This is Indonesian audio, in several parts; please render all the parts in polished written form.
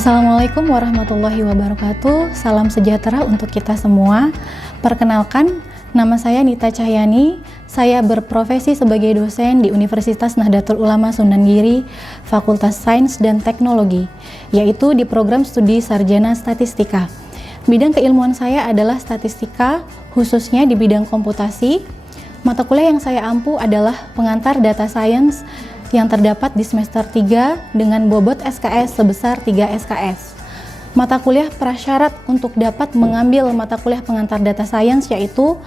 Assalamualaikum warahmatullahi wabarakatuh. Salam sejahtera untuk kita semua. Perkenalkan, nama saya Nita Cahyani. Saya berprofesi sebagai dosen di Universitas Nahdlatul Ulama Sunan Giri, Fakultas Sains dan Teknologi, yaitu di program studi Sarjana Statistika. Bidang keilmuan saya adalah statistika, khususnya di bidang komputasi. Mata kuliah yang saya ampu adalah pengantar data science yang terdapat di semester 3 dengan bobot SKS sebesar 3 SKS. Mata kuliah prasyarat untuk dapat mengambil mata kuliah pengantar data science yaitu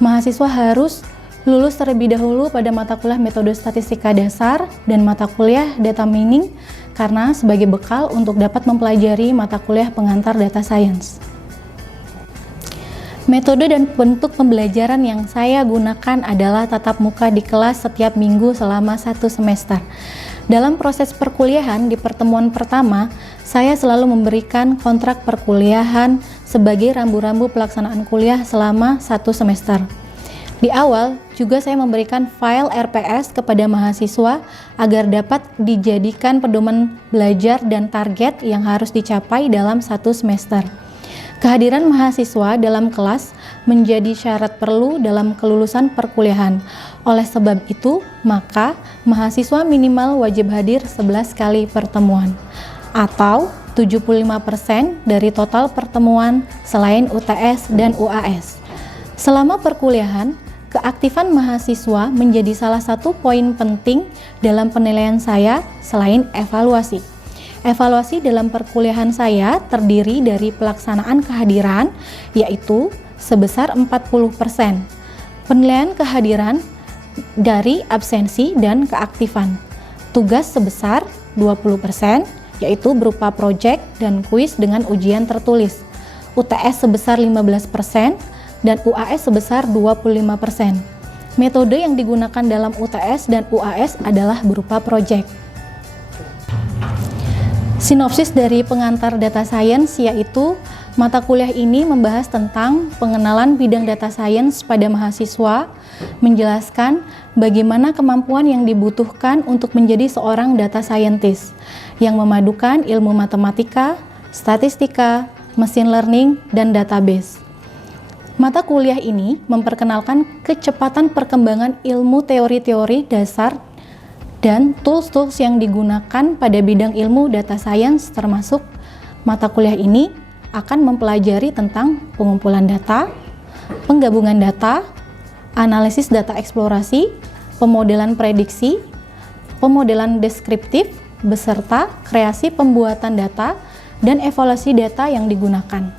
mahasiswa harus lulus terlebih dahulu pada mata kuliah metode statistika dasar dan mata kuliah data mining karena sebagai bekal untuk dapat mempelajari mata kuliah pengantar data science. Metode dan bentuk pembelajaran yang saya gunakan adalah tatap muka di kelas setiap minggu selama 1 semester. Dalam proses perkuliahan di pertemuan pertama, saya selalu memberikan kontrak perkuliahan sebagai rambu-rambu pelaksanaan kuliah selama 1 semester. Di awal, juga saya memberikan file RPS kepada mahasiswa agar dapat dijadikan pedoman belajar dan target yang harus dicapai dalam 1 semester. Kehadiran mahasiswa dalam kelas menjadi syarat perlu dalam kelulusan perkuliahan. Oleh sebab itu, maka mahasiswa minimal wajib hadir 11 kali pertemuan atau 75% dari total pertemuan selain UTS dan UAS. Selama perkuliahan, keaktifan mahasiswa menjadi salah satu poin penting dalam penilaian saya selain evaluasi. Evaluasi dalam perkuliahan saya terdiri dari pelaksanaan kehadiran, yaitu sebesar 40%, penilaian kehadiran dari absensi dan keaktifan, tugas sebesar 20%, yaitu berupa proyek dan kuis dengan ujian tertulis, UTS sebesar 15%, dan UAS sebesar 25%. Metode yang digunakan dalam UTS dan UAS adalah berupa proyek. Sinopsis dari pengantar data science yaitu mata kuliah ini membahas tentang pengenalan bidang data science pada mahasiswa, menjelaskan bagaimana kemampuan yang dibutuhkan untuk menjadi seorang data scientist yang memadukan ilmu matematika, statistika, machine learning, dan database. Mata kuliah ini memperkenalkan kecepatan perkembangan ilmu teori-teori dasar dan tools-tools yang digunakan pada bidang ilmu data science, termasuk mata kuliah ini akan mempelajari tentang pengumpulan data, penggabungan data, analisis data eksplorasi, pemodelan prediksi, pemodelan deskriptif, beserta kreasi pembuatan data dan evaluasi data yang digunakan.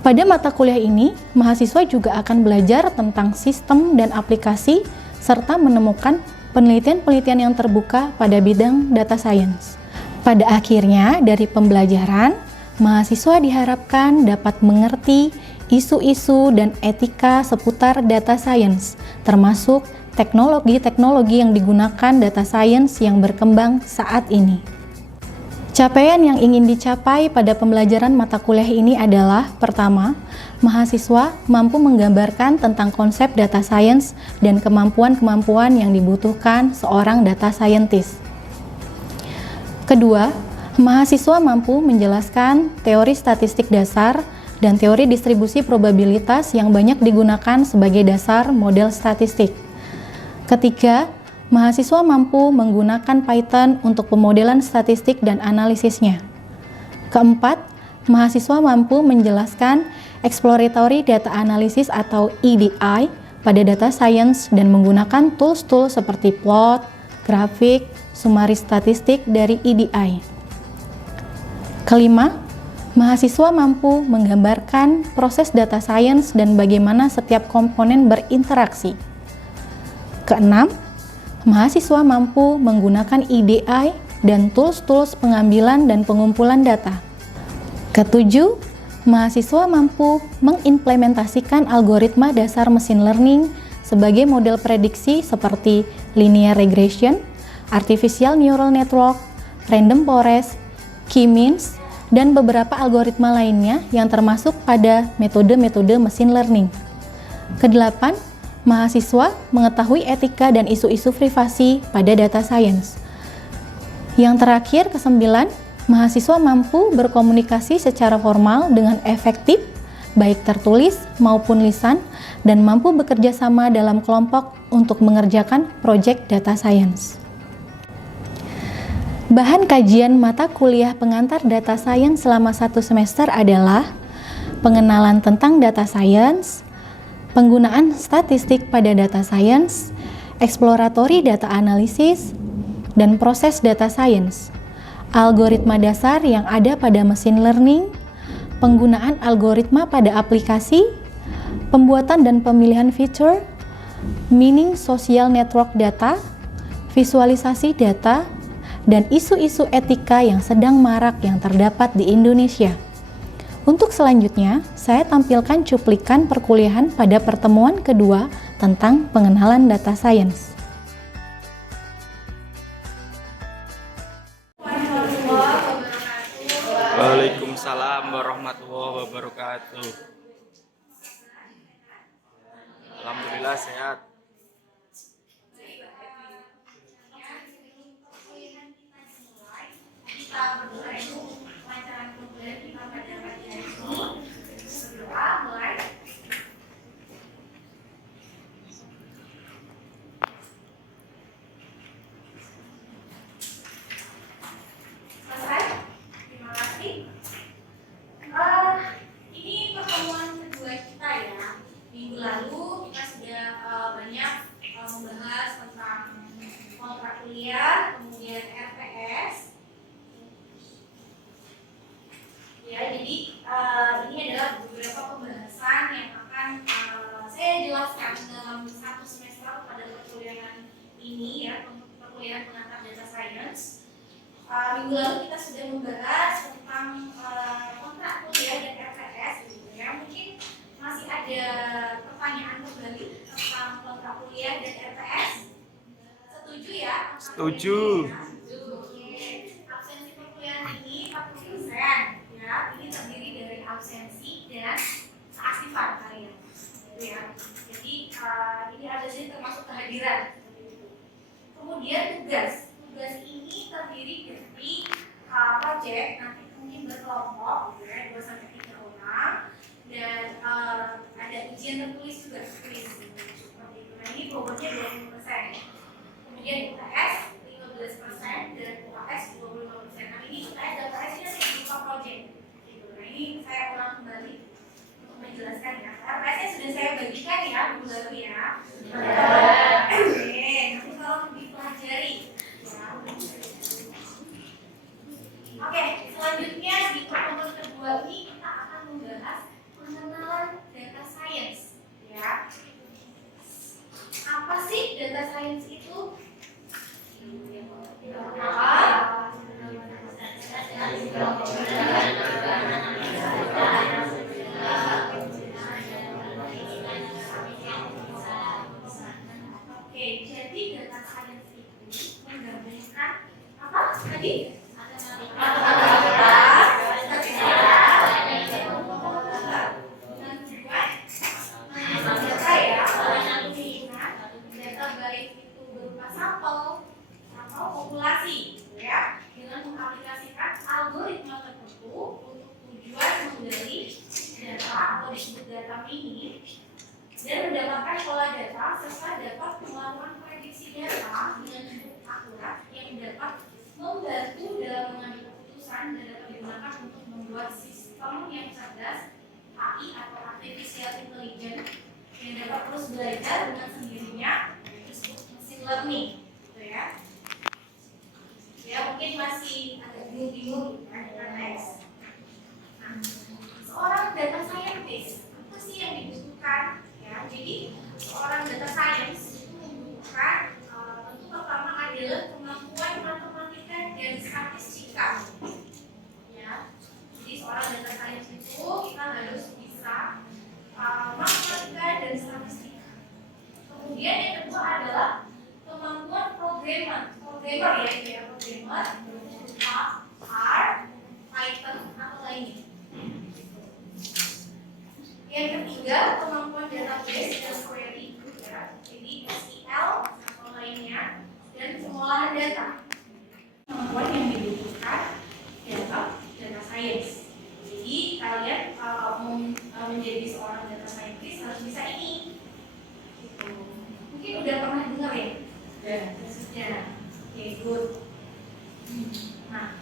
Pada mata kuliah ini, mahasiswa juga akan belajar tentang sistem dan aplikasi serta menemukan penelitian-penelitian yang terbuka pada bidang data science. Pada akhirnya, dari pembelajaran, mahasiswa diharapkan dapat mengerti isu-isu dan etika seputar data science, termasuk teknologi-teknologi yang digunakan data science yang berkembang saat ini. Capaian yang ingin dicapai pada pembelajaran mata kuliah ini adalah: pertama, mahasiswa mampu menggambarkan tentang konsep data science dan kemampuan-kemampuan yang dibutuhkan seorang data scientist. Kedua, mahasiswa mampu menjelaskan teori statistik dasar dan teori distribusi probabilitas yang banyak digunakan sebagai dasar model statistik. Ketiga, mahasiswa mampu menggunakan Python untuk pemodelan statistik dan analisisnya. Keempat, mahasiswa mampu menjelaskan exploratory data analysis atau EDI pada data science dan menggunakan tools-tools seperti plot, grafik, summary statistik dari EDI. Kelima, mahasiswa mampu menggambarkan proses data science dan bagaimana setiap komponen berinteraksi. Keenam, mahasiswa mampu menggunakan EDI dan tools-tools pengambilan dan pengumpulan data. Ketujuh, mahasiswa mampu mengimplementasikan algoritma dasar machine learning sebagai model prediksi seperti linear regression, artificial neural network, random forest, k-means, dan beberapa algoritma lainnya yang termasuk pada metode-metode machine learning. Kedelapan, mahasiswa mengetahui etika dan isu-isu privasi pada data science. Yang terakhir, kesembilan, Mahasiswa mampu berkomunikasi secara formal dengan efektif, baik tertulis maupun lisan, dan mampu bekerja sama dalam kelompok untuk mengerjakan proyek data science. Bahan kajian mata kuliah pengantar data science selama 1 semester adalah pengenalan tentang data science, penggunaan statistik pada data science, exploratory data analysis, dan proses data science, algoritma dasar yang ada pada machine learning, penggunaan algoritma pada aplikasi, pembuatan dan pemilihan feature, mining social network data, visualisasi data, dan isu-isu etika yang sedang marak yang terdapat di Indonesia. Untuk selanjutnya, saya tampilkan cuplikan perkuliahan pada pertemuan kedua tentang pengenalan data science. Waalaikumsalam warahmatullahi wabarakatuh. Alhamdulillah sehat. Ini pertemuan kedua kita ya. Minggu lalu kita sudah banyak membahas tentang kontrak kuliah, kemudian RPS. Ya, jadi ini adalah beberapa pembahasan yang akan saya jelaskan dalam 1 semester pada perkuliahan ini ya, perkuliahan pengantar data science. Minggu lalu kita sudah membahas tentang kontrak kuliah dan RPS gitu ya. Mungkin masih ada pertanyaan kembali tentang kontrak kuliah dan RPS. Setuju ya? Setuju. Oke. Absensi perkuliahan ini 40% ya. Ini terdiri dari absensi dan keaktifan kalian. Gitu ya. Jadi ini ada sini termasuk kehadiran. Kemudian tugas ini terdiri dari proyek, nanti mungkin berkelompok, gitu ya, 2-3 orang, dan ada ujian tertulis juga, tulis seperti itu. Nah, ini bobotnya 20%. Kemudian UTS 15% dan UAS 25%. Nah, ini UTS dan UAS-nya berupa proyek. Gitu. Nah, ini saya ulang kembali untuk menjelaskan ya. RPS-nya sudah saya bagikan ya minggu lalu ya. Oke, nanti kalau dipelajari. Oke, selanjutnya di pertemuan kedua ini kita akan membahas pengenalan data science, ya. Apa sih data science itu? Oke, jadi data science itu menggabungkan apa tadi? Populasi, ya, dengan mengaplikasikan algoritma tertentu untuk tujuan menggali data atau disebut data mining dan mendapatkan pola data serta dapat melakukan prediksi data dengan cukup akurat yang dapat membantu dalam mengambil keputusan dan dapat digunakan untuk membuat sistem yang cerdas AI atau artificial intelligence yang dapat terus belajar dengan sendirinya disebut machine learning, gitu ya. Ya, mungkin masih agak bingung-bingung gitu kan dengan next. Nah, seorang data scientist apa sih yang dibutuhkan? Ya, jadi seorang data science itu membutuhkan tentu pertama adalah kemampuan matematika dan statistika. Ya, jadi seorang data science itu kita harus bisa matematika dan statistika. Kemudian yang kedua adalah kemampuan programmer ya, itu ya, programmer berupa R, Python atau lainnya. Yang ketiga, kemampuan database dan query, ya, jadi SQL atau lainnya, dan pengolahan data. Kemampuan yang dibutuhkan dalam Ya, oke, good. Nah,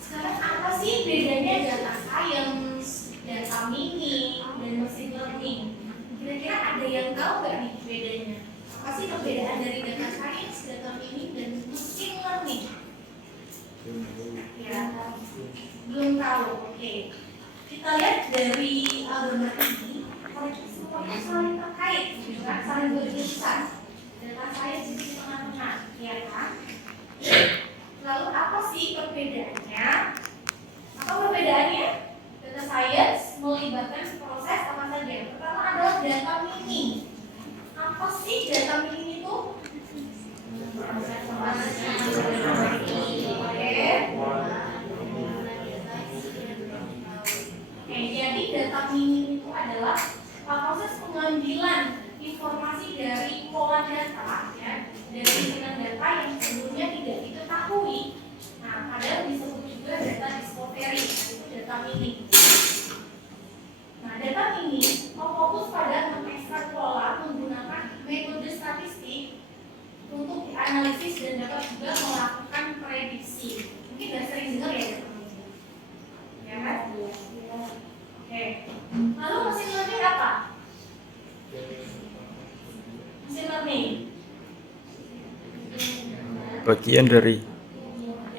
sekarang apa sih bedanya data science, data mining, dan machine learning? Kira-kira ada yang tahu nggak nih bedanya? Apa sih perbedaan dari data science, data mining, dan machine learning? Ya, belum tahu. Oke, kita lihat dari gambar ini, semuanya saling terkait, gitu kan? Saling berurusan. Data science di tengah-tengah, ya kan? Lalu apa sih perbedaannya? Apa perbedaannya? Data science melibatkan proses apa saja? Pertama adalah data mining. Apa sih data mining itu? Oke, jadi data mining itu adalah proses pengambilan informasi dari pola data, ya, dari salinan data yang sebelumnya tidak diketahui. Nah, padahal disebut juga data discovery, itu data mining. Nah, data mining fokus pada mengekstrak pola menggunakan metode statistik untuk dianalisis dan dapat juga melakukan prediksi. Mungkin sudah sering dengar ya data mining, ya kan? Oke. Lalu machine learning apa? Machine learning Bagian dari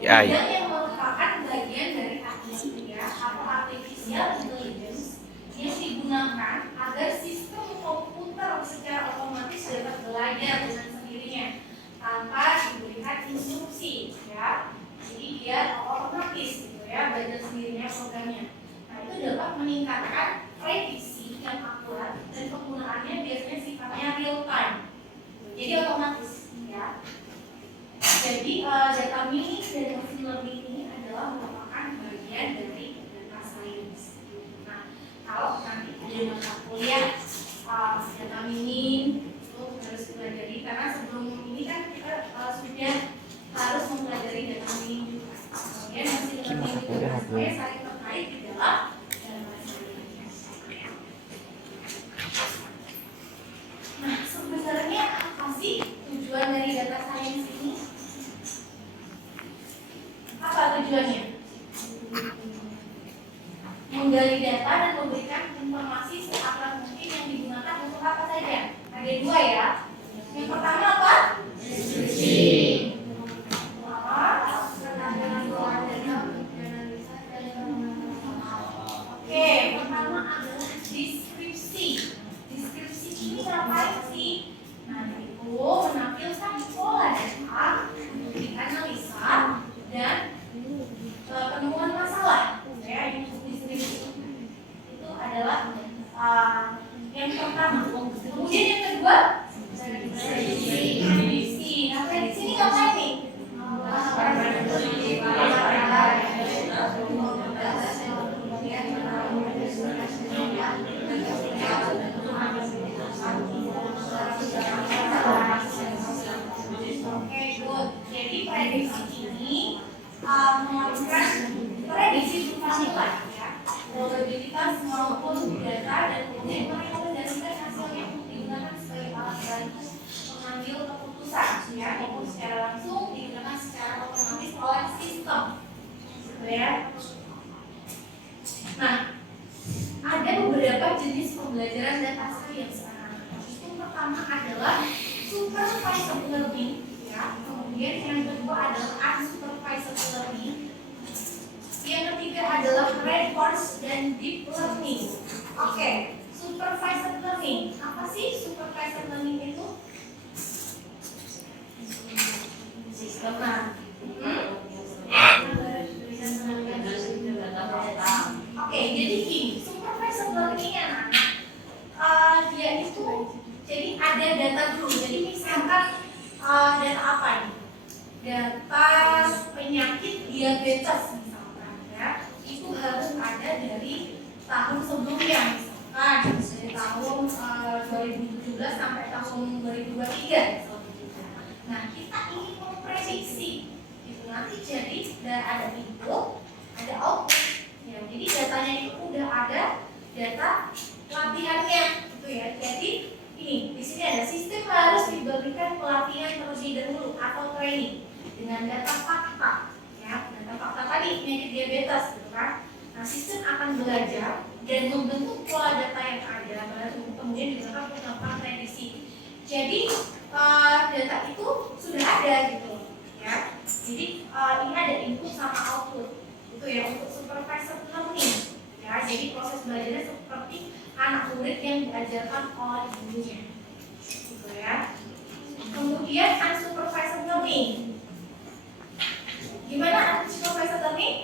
AI. yang merupakan bagian dari AI, ya, atau artificial intelligence yang digunakan agar sistem komputer secara otomatis dapat belajar dengan sendirinya tanpa diberikan instruksi, ya. Jadi dia otomatis, gitu ya, belajar sendirinya programnya. Nah, itu dapat meningkatkan prediksi yang akurat dan penggunaannya biasanya sifatnya real time. Jadi otomatis, ya. Jadi data mining dan machine learning ini adalah merupakan bagian dari data science. Nah, kalau nanti ada mata kuliah data mining itu harus dipelajari, karena sebelum ini kan kita sudah harus mempelajari data mining juga. Kemudian machine learning juga semuanya saling terkait di dalam data science. Nah, sebenarnya apa sih tujuan dari data science ini? Apa tujuannya? Menggali data dan memberikan informasi seakurat mungkin yang digunakan untuk apa saja. Ada dua ya. Yang pertama apa? Deskripsi. Oke, pertama adalah deskripsi. Deskripsi ini ngapain sih? Nah, itu menampilkan pola data untuk dianalisa dan penemuan masalah, ya, yang deskripsi itu adalah yang pertama. Kemudian yang kedua, prediksi. Nah, prediksi ini ngapain nih? Oke, good. Jadi prediksi ini melakukan prediksi berupa nilai, ya, probabilitas maupun data, dan kemudian merekomendasikan hasilnya untuk digunakan sebagai alat bantu mengambil keputusan, ya, maupun secara langsung digunakan secara otomatis oleh sistem, gitu ya. Nah, ada beberapa jenis pembelajaran data science. Itu pertama adalah supervised learning, ya. Kemudian yang kedua adalah unsupervised learning. Yang ketiga adalah reinforced dan deep learning. Oke, supervised learning. Apa sih supervised learning itu? Sistem. Oke, jadi gini, supervised learning dia itu jadi ada data dulu. Jadi misalkan data apa ini? Data penyakit diabetes misalkan, ya, itu harus ada dari tahun sebelumnya, misalkan dari tahun 2017 sampai tahun 2023. Nah, kita ingin memprediksi itu nanti, jadi ada input, ada output, ya. Jadi datanya itu udah ada data latihannya, gitu ya. Jadi ini di sini sini ada sistem harus diberikan pelatihan terlebih dahulu atau training dengan data fakta, ya, data fakta tadi penyakit diabetes, gitu kan. Nah, sistem akan belajar dan membentuk pola data yang ada, baru kemudian digunakan untuk melakukan prediksi. Jadi data itu sudah ada gitu, ya. Jadi ini ada input sama output, itu ya untuk supervised learning, ya. Jadi proses belajarnya seperti anak murid yang diajarkan oleh gurunya, gitu ya. Kemudian unsupervised learning. Gimana unsupervised learning?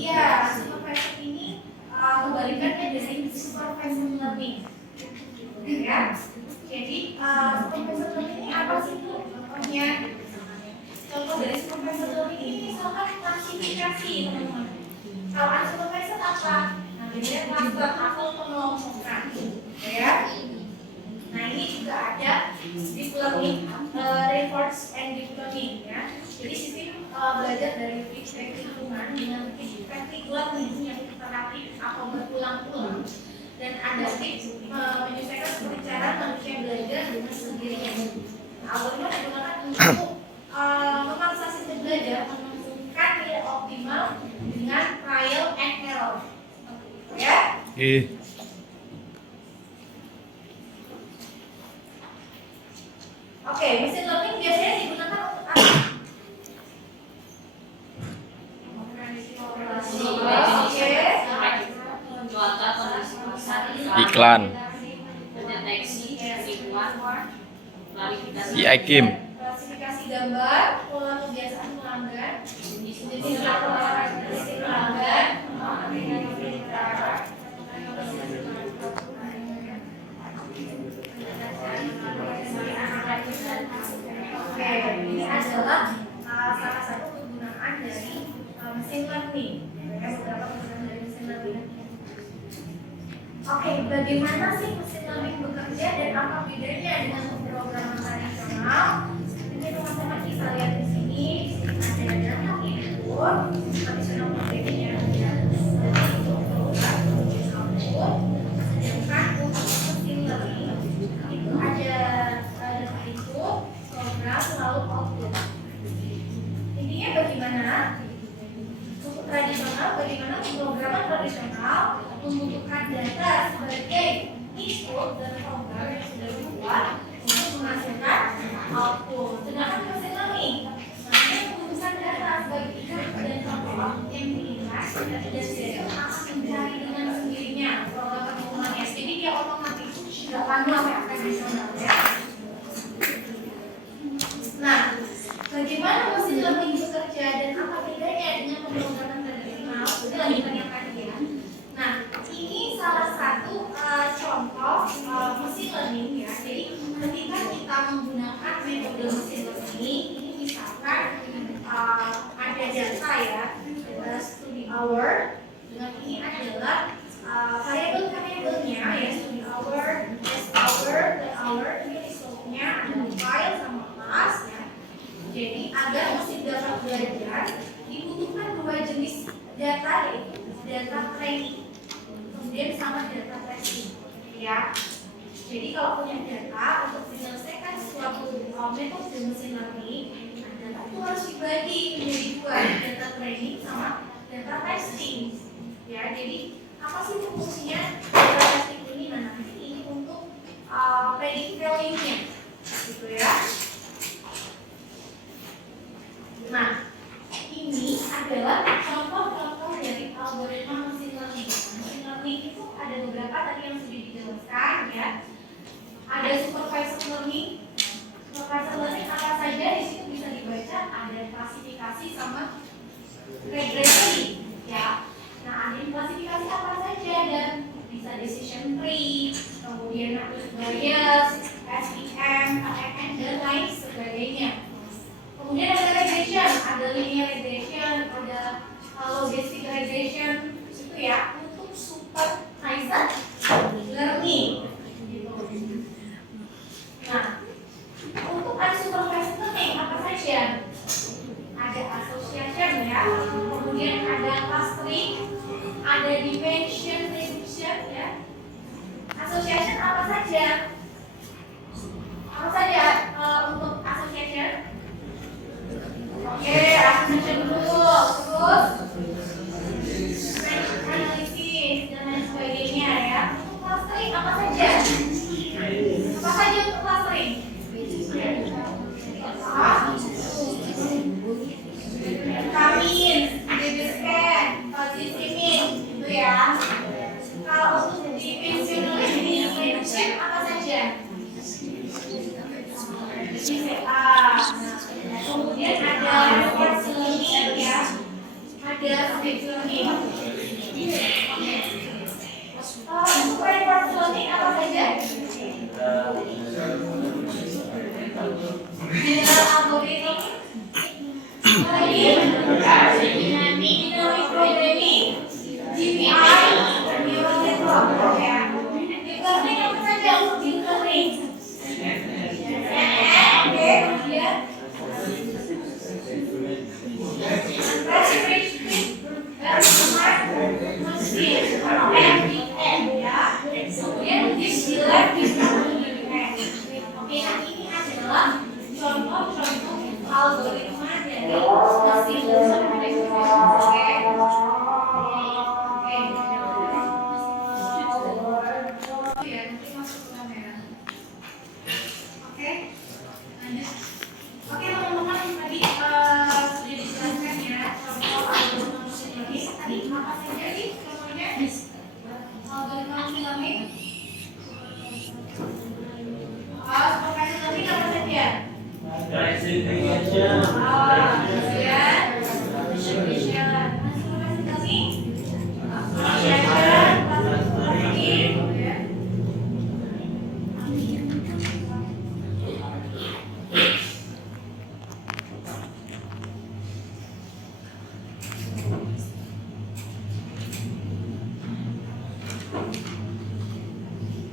Iya, supervised ini kebalikannya dari supervised learning, ya. Jadi supervised learning ini apa sih Bu? Contohnya, contoh dari supervised learning ini misalkan klasifikasi, teman-teman. Kalau unsupervised apa? Nah, biasanya cluster atau pengelompokan, ya. Nah, ini juga ada deep learning, reinforced and deep learning, ya. Jadi sistem belajar dari feedback lingkungan dengan feedback learning yang iteratif atau berulang-ulang dan adaptif, menyesuaikan seperti cara manusia belajar dengan sendirinya. Nah, algoritma digunakan untuk memaksa sistem belajar menemukan nilai optimal dengan trial and error, ya. Oke, machine learning biasanya digunakan untuk apa? Iklan. Deteksi lingkungan, IAKIM. klasifikasi gambar, pola kebiasaan pelanggan, jenis laporan pelanggan, Oke, ini adalah salah satu kegunaan dari machine learning. Beberapa kegunaan dari machine learning. Oke, bagaimana sih machine learning bekerja dan apa bedanya dengan pemrograman tradisional? Ini teman-teman bisa lihat di sini ada data input, tradisional programming ya, jadi itu program kemudian output. Sedangkan untuk machine learning itu ada data input, program lalu output. Intinya bagaimana? Untuk tradisional, bagaimana pemrograman tradisional membutuhkan data sebagai input dan program yang sudah dibuat untuk menghasilkan output. Sedangkan machine learning, ini membutuhkan data sebagai input dan program yang diingat dan dia akan mencari dengan sendirinya program pengumumannya. Jadi dia otomatis, tidak manual kayak tradisional ya. Nah, bagaimana machine learning bekerja dan apa bedanya dengan pemrograman tradisional? Jadi lanjutan yang tadi ya. Nah, ini salah satu contoh machine learning ya. Jadi ketika kita menggunakan metode machine learning, ini misalkan ada data ya, study hour. Dengan ini adalah variabel-variabelnya ya, study hour, test hour, the hour. Ini resultnya ada file sama kelas ya. Jadi agar mesin dapat belajar dibutuhkan dua jenis data, yaitu data training kemudian sama data testing ya. Jadi kalau punya data untuk menyelesaikan suatu metode mesin learning, data itu harus dibagi menjadi dua, data training sama data testing ya. Jadi apa sih fungsinya data testing ini? Nah, nanti ini untuk predict value-nya gitu ya. Nah, ini adalah contoh-contoh dari algoritma machine learning. Machine learning itu ada beberapa tadi yang sudah dijelaskan ya. Ada supervised learning. Supervised learning apa saja di situ bisa dibaca, ada klasifikasi sama regresi ya. Nah, ada klasifikasi apa saja dan bisa decision tree, kemudian bias, SVM, KNN dan lain sebagainya. Kemudian ada regression, ada linear regression, ada logistic regression, itu ya untuk supervised learning. Gitu. Nah, untuk unsupervised learning apa saja? Ada association ya. ada dimension reduction ya. Association apa saja? Apa saja untuk association? Oke, association dulu. Terus analisis dan lain sebagainya ya. Untuk clustering apa saja? Apa saja untuk clustering? Kamin, debeskan, posisimin, gitu ya. Kalau untuk dimensional reduction apa saja? Kemudian ada reinforced learning ya, ada fixed learning. Untuk reinforced learning apa saja? General algorithm, dynamic programming, GPI, neural network ya. Deep learning apa saja untuk deep learning? Oke, kemudian ini adalah contoh-contoh algoritma dari machine learning. Oke, teman-teman, tadi sudah dijelaskan ya contoh algoritma machine learning. Tadi apa saja sih contohnya algoritma machine learning? Supervised learning apa saja? Kemudian distribution. Supervised learning, association, classification, ya.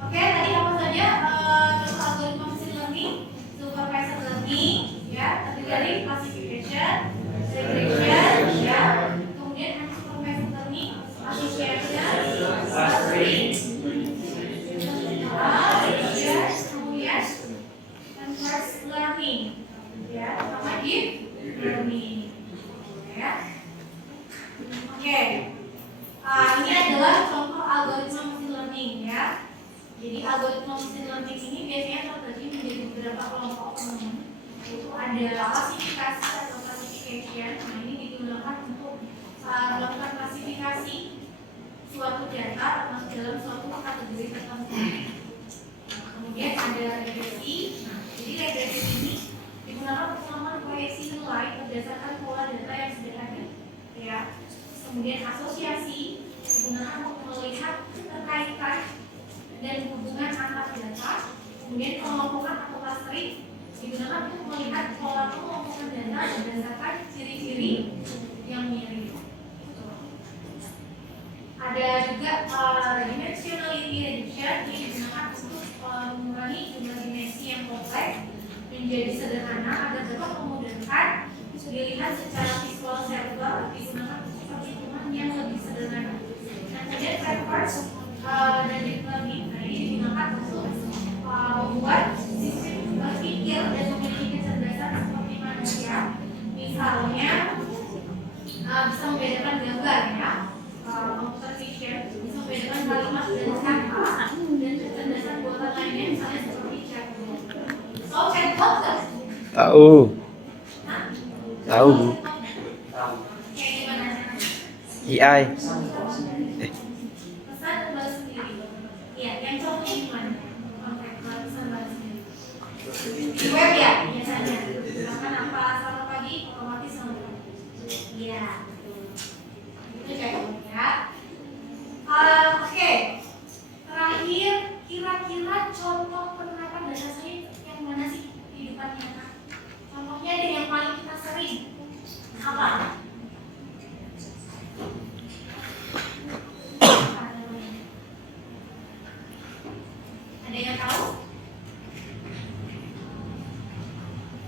Oke, tadi apa saja contoh algoritma machine learning, supervised learning, ya, terdiri dari classification, regression, ya, kemudian unsupervised learning, association, clustering, kemudian reinforced learning, ya, sama deep learning, ya. Oke, ini adalah contoh algoritma machine learning, ya. Jadi algoritma machine learning ini biasanya terbagi menjadi beberapa kelompok teman-teman. Yaitu ada klasifikasi atau classification. Nah, ini digunakan untuk melakukan klasifikasi suatu data termasuk dalam suatu kategori tertentu. Kemudian ada regresi. Jadi regresi ini digunakan untuk melakukan proyeksi nilai berdasarkan pola data yang sudah ada. Ya. Kemudian asosiasi digunakan untuk melihat keterkaitan dan hubungan antar data. Kemudian kelompokan atau clustering digunakan untuk melihat pola kelompokan data berdasarkan ciri-ciri yang mirip. Ada juga dimensionality reduction yang digunakan untuk mengurangi jumlah dimensi yang kompleks menjadi sederhana agar dapat memudahkan dilihat secara visual server, digunakan untuk perhitungan yang lebih sederhana. Nah, kemudian reinforced dan deep learning, nah ini digunakan untuk membuat sistem berpikir dan memiliki kecerdasan seperti manusia. Misalnya bisa membedakan gambar ya, computer vision, bisa membedakan kalimat dan kata, dan kecerdasan buatan lainnya misalnya seperti chatbot. Oh, chatbot kan? Tahu. Tahu, Bu. Kayak gimana? AI. Pesan balas sendiri. Iya, yang contohnya gimana? Pesan balas sendiri. Di web ya biasanya. Misalkan apa selamat pagi, otomatis selamat pagi. Iya. Itu contohnya. Oke. Terakhir, kira-kira contoh penerapan data science yang mana sih di depan nyata? Contohnya deh yang paling kita sering apa? Ada yang tahu?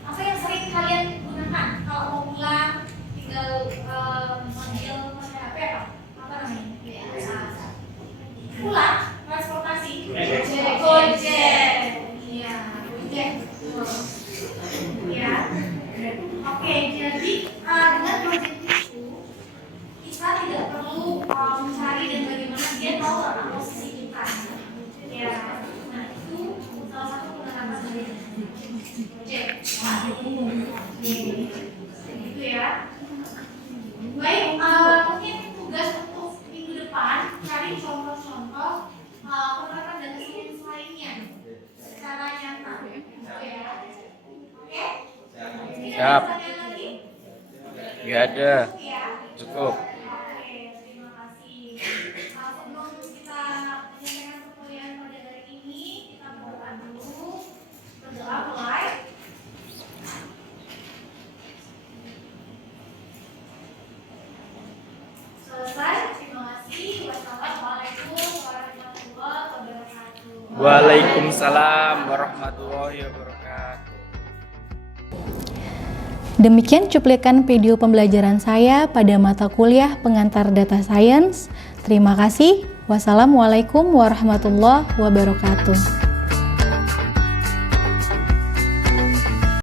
Apa yang sering kalian gunakan kalau mau pulang tinggal manggil pakai HP apa namanya? Gitu ya. Baik, mungkin tugas untuk minggu depan cari contoh-contoh penerapan data sains lainnya secara nyata. Gitu ya. Oke? Siap. Ada pertanyaan lagi? Nggak ada. Ya. Cukup. Oke, terima kasih. Sebelum kita menyelesaikan perkuliahan pada hari ini, kita berdoa dulu. Berdoa mulai. Selesai. Terima kasih. Wassalamualaikum warahmatullahi wabarakatuh. Waalaikumsalam warahmatullahi wabarakatuh. Demikian cuplikan video pembelajaran saya pada mata kuliah pengantar data science. Terima kasih. Wassalamualaikum warahmatullahi wabarakatuh.